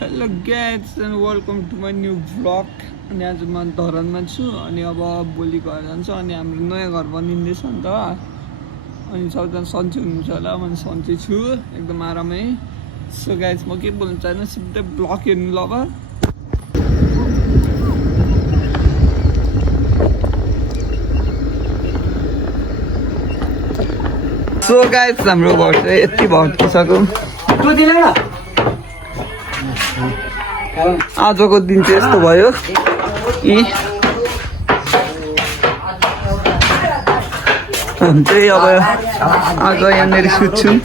Hello guys and welcome to my new vlog. अनि आज म धरानमा छु अनि अब भोलि घर जान्छु अनि हाम्रो नयाँ घर बनिँदैछ नि त। अनि सबजना सन्चै हुनुहुन्छ होला, म सन्चै छु एकदम आरामै। सो गाइस म के बोल्नु चाहन्न, सिधै भ्लग हेर्नु ल। सो गाइस हाम्रो घर चाहिँ यति भत्किसक्यो। आजको दिन चाहिँ यस्तो भयो कि हामी चाहिँ अब आज यहाँनिर सुत्छौँ।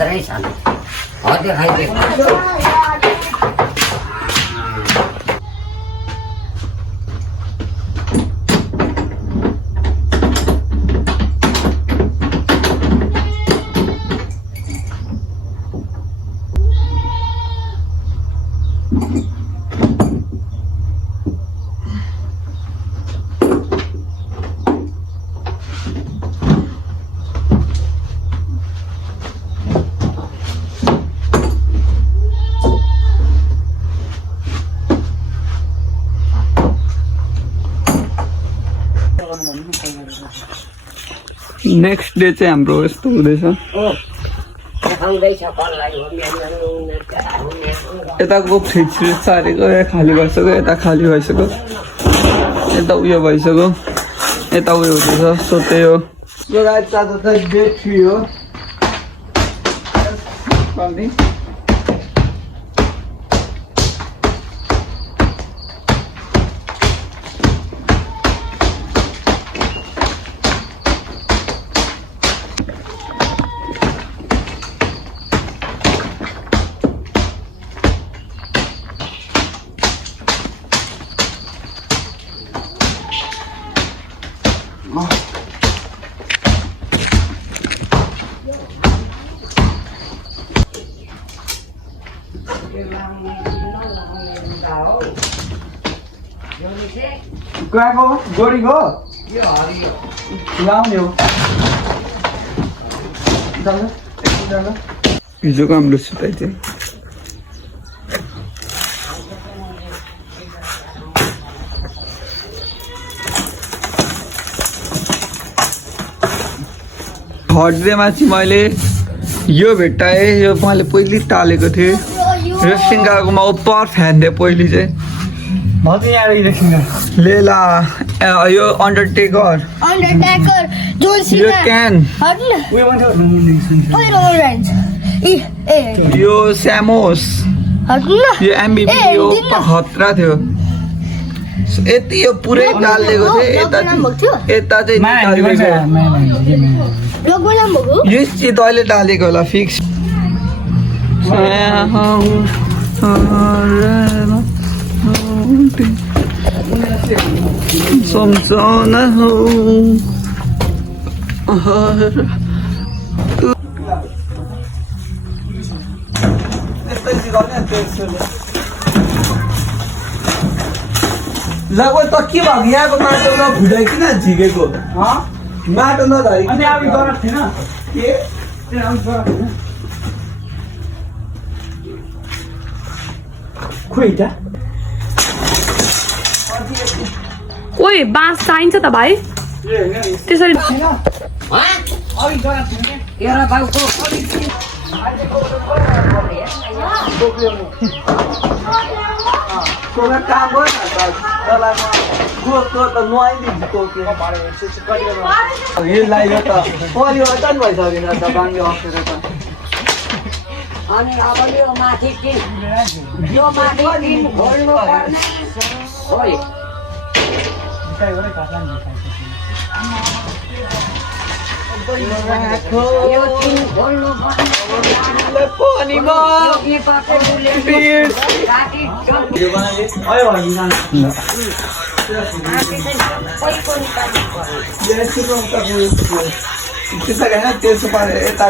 नेक्स्ट डे चाहिँ हाम्रो यस्तो हुँदैछ। यताको फ्रिज सारेको खाली भइसक्यो, यता खाली भइसक्यो, यता उयो भइसक्यो, यता उयो हुँदैछ। सो त्यही हो। सो गाइस आज चाहिँ डे 3 हो। गएको जोडी गयो लाउने हो। हिजोको हाम्रो सुताइ चाहिँ थर्ड डेमा चाहिँ मैले यो भेट्टाएँ। यो मैले पहिले टालेको थिएँ रेस्टिङको उपर फ्यान दिएँ पहिले चाहिँ लेला। यो अन्डरटेकर यो क्यान यो स्यामोस यो एमबिबी यो खतरा थियो। यति यो पुरै टालिदिएको थिएँ। यता चाहिँ यो चाहिँ तैँले टालेको होला फिक्स। सम्झना हो लगभग त के भयो यहाँको माटो नफुटाइ किन झिकेको माटो नधरी खोइ त। ओइ बाँस चाहिन्छ त भाइ त्यसरी अनि अब यो माथि खोल्नु पर्ने त्यसो पारे यता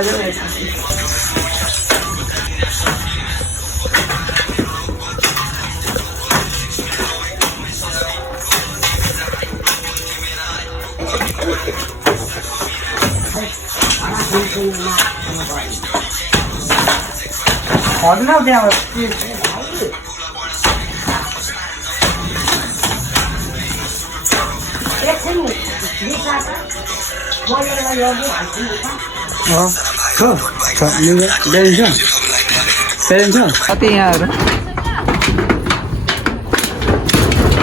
साथी यहाँहरू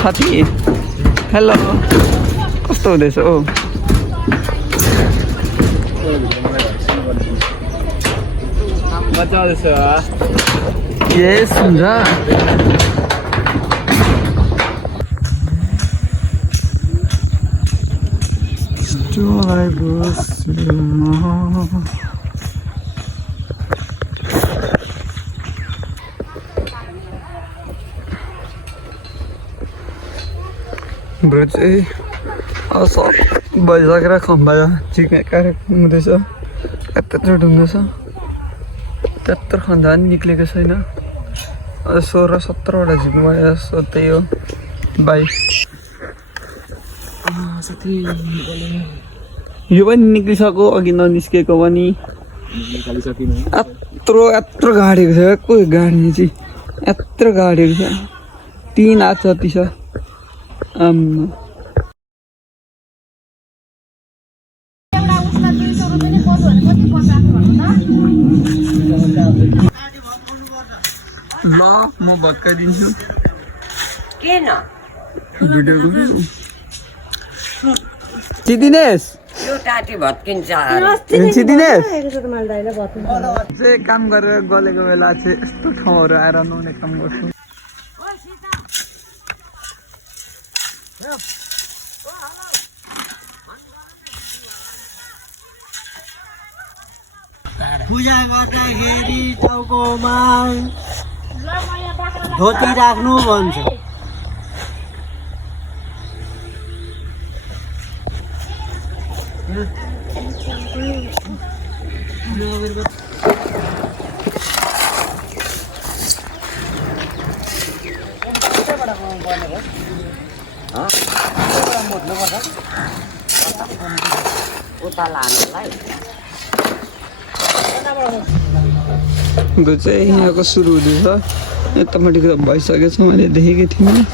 साथी हेलो कस्तो हुँदैछ ओ मजा आउँदैछ यस हुन्छ July bro चाहिँ सब भइसकेर खम्बा झिक्ने कार्यक्रम हुँदैछ यत्रो ढुङ्दैछ त्यत्रो खन्दा पनि निक्लेको छैन 16-17वटा झिक्नु भयो जस्तो त्यही हो बाई यो पनि निक्लिसक्यो अघि ननिस्केको पनि यत्रो गाडेको छ कोही गाड्ने चाहिँ यत्रो गाडेको छ 3 हात जति छ ल म भत्काइदिन्छु किन भिडियो दिनेश यो टाटी भत्किन्छ दिनेश चाहिँ काम गरेर गलेको बेला चाहिँ यस्तो ठाउँहरू आएर नहुने काम गर्छु पूजा गर्दाखेरि टाउकोमा धोती राख्नु भन्छ उता लानुलाई हाम्रो चाहिँ यहाँको सुरु हुँदैछ यतापट्टि त भइसकेको छ मैले देखेको थिइनँ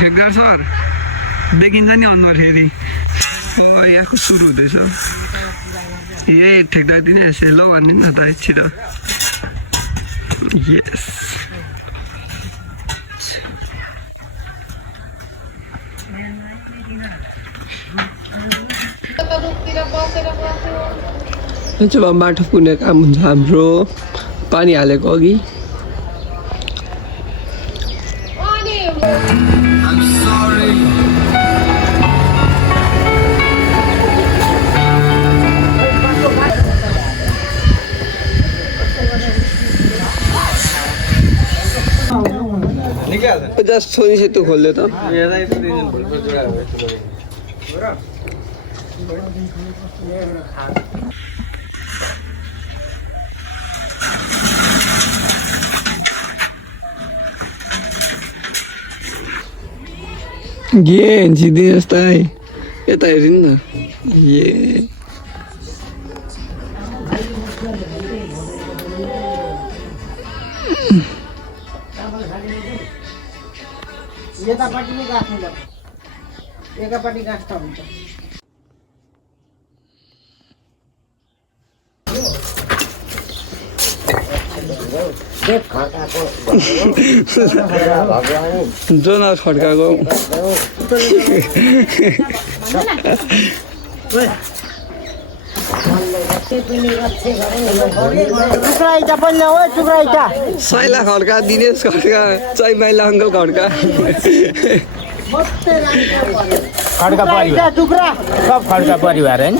ठेकदार सर देखिन्छ नि अनुहार फेरि यहाँको सुरु हुँदैछ यही ठेकदार दिने यसो ल भन्ने न त छिटो यस जब माटो पुग्ने काम हुन्छ हाम्रो पानी हालेको अघि जस्ट सोनी से तू खोल देता ये जिदी जस्ता है यता हेरिन न ये यतापट्टि नै गाँच्नु पर्छ एकापट्टि गाँच्दा हुन्छ जोन खड्काको साइला खड्का दिनेश खड्का चै माइला अङ्कल खड्का खड्का परिवार टुक्रा सब खड्का परिवार हैन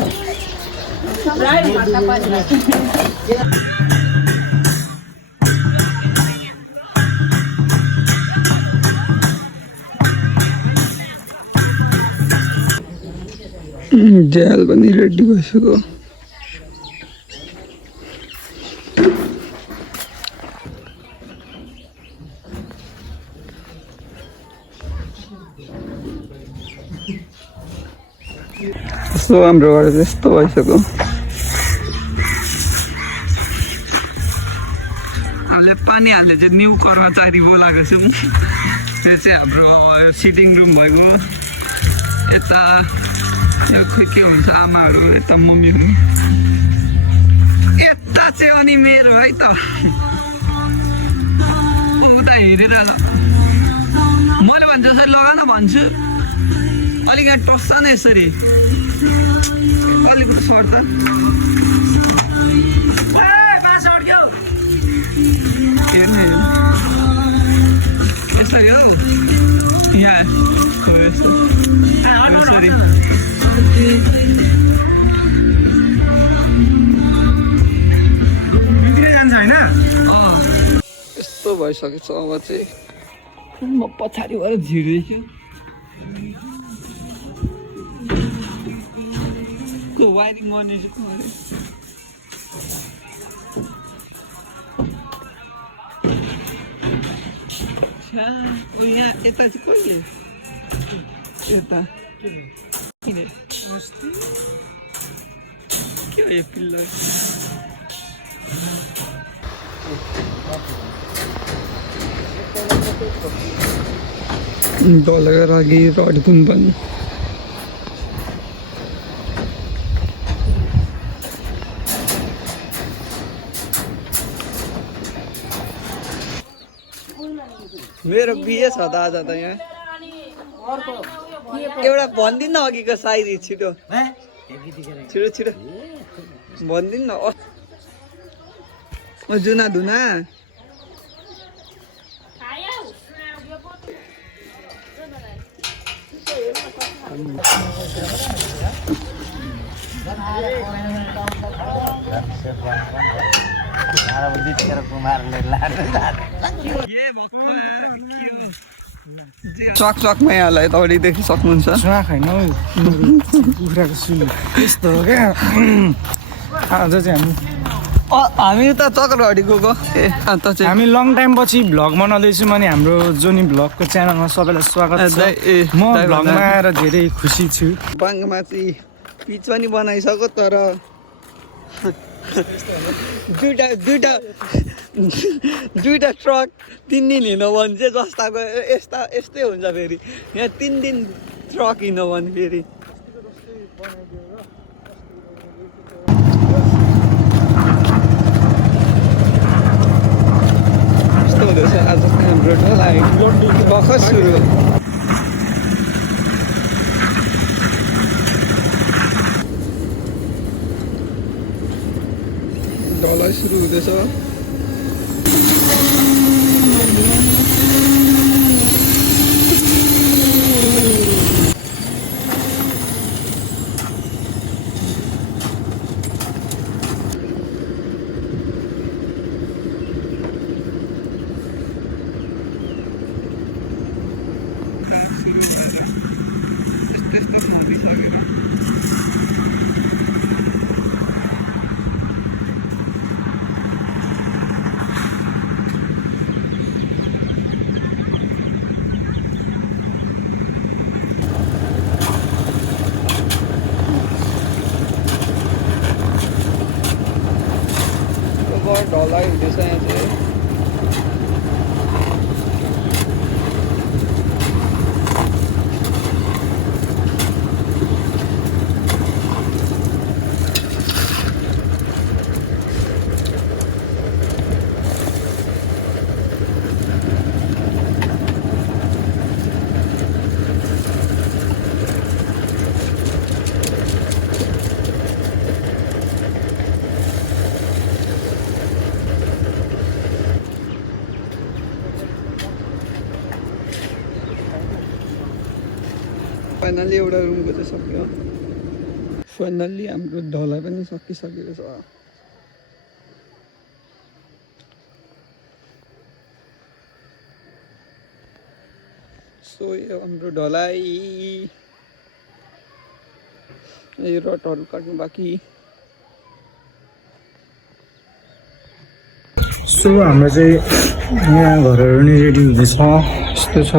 झ्याल पनि रेडी भइसक्यो सो हाम्रो घर यस्तो भइसक्यो घरले पानी हाल्ने चाहिँ न्यू कर्मचारी बोलाएको छौँ त्यो चाहिँ हाम्रो सिटिङ रुम भएको यता यो खोइ के हुन्छ आमाहरू यता मम्मीहरू यता चाहिँ अनि मेरो है त उता हेरेर मैले भन्छु यसरी लगान भन्छु अलिक यहाँ टस्छ न यसरी अलिकति सर्छ हेर्ने यस्तो हो यहाँ हो यस्तो यसरी जान्छ होइन यस्तो भइसकेछ अब चाहिँ म पछाडिबाट झिर्दैछु को वायरिङ गर्ने चाहिँ को अरे यहाँ यता चाहिँ कहिले यता किन के हो यो पिल्लर डलेर अघि रड कुन पनि मेरो बिहे छ त आज त यहाँ एउटा भनिदिनु न अघिको सायरी छिटो छिटो छिटो भनिदिनु न जुना धुना चक चकमा यहाँलाई यतापट्टि देखि सक्नुहुन्छ छैन हौ कुखुराको सुन यस्तो हो क्या आज चाहिँ हामी त चक्रहटी गएको ए अन्त चाहिँ हामी लङ टाइम पछि भ्लग बनाउँदैछौँ अनि हाम्रो जोनी भ्लगको च्यानलमा सबैलाई स्वागत छ म भ्लगमा आएर धेरै खुसी छु बाङमा चाहिँ पिच पनि बनाइसक्यो तर दुईटा ट्रक 3 दिन हिँड्यो भने चाहिँ जस्ताको यस्तै हुन्छ फेरि यहाँ 3 दिन ट्रक हिँड्यो भने फेरि यस्तो हुँदैछ आज हाम्रो भर्खर सुरु ढलाइ सुरु हुँदैछ ढलाइ हुँदैछ यहाँ चाहिँ फाइनली एउटा रुमको चाहिँ सक्यो फाइनली हाम्रो ढलाइ पनि सकिसकेको छ सो यो हाम्रो ढलाइ यो रडहरू काट्नु बाँकी सो हाम्रो चाहिँ यहाँ घरहरू नि रेडी हुँदैछ यस्तो छ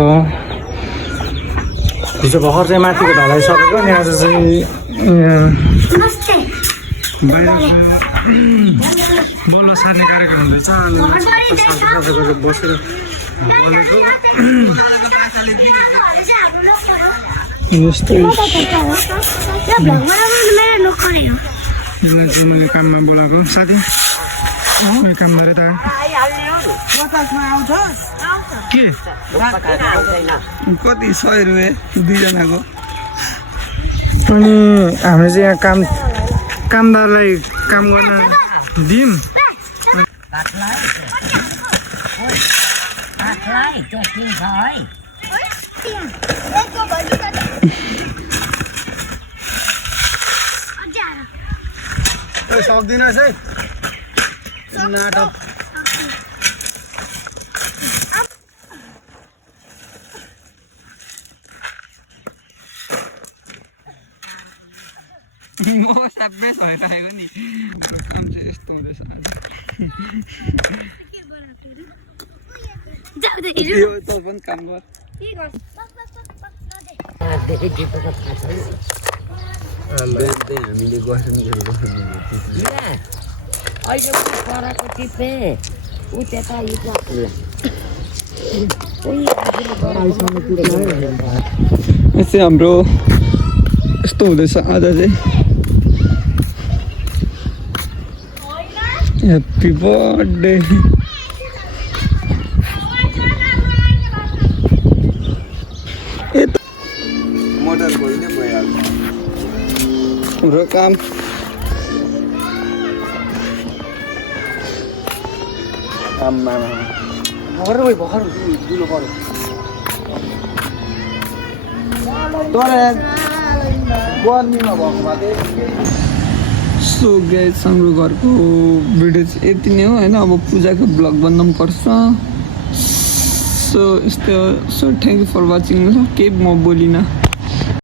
हिजो भर्खर चाहिँ माथिको ढलाइ सकेको अनि आज चाहिँ बल्ल सार्ने कार्यक्रम हुँदैछ अनि बसेर बोलेको यस्तो मैले काममा बोलाएको साथी काम गरे त के कति 100 रुपियाँ दुईजनाको अनि हामीले चाहिँ यहाँ कामदारलाई काम गर्न दियौँ सक्दिनस् है नाटक म सबै भइरहेको नि यस्तो हुँदैछ यो तँ पनि काम गर हामीले अहिले पराको टिप्ने ऊ त्यता यस्तै हाम्रो यस्तो हुँदैछ आज चाहिँ ह्याप्पी बर्थडे मोटर खोल्ने भइहाल्छ हाम्रो काम सो गाइस हाम्रो घरको भिडियो चाहिँ यति नै हो होइन अब पूजाको ब्लग बन्न पर्छ सो यस्तो so thank you for watching केही म बोलिनँ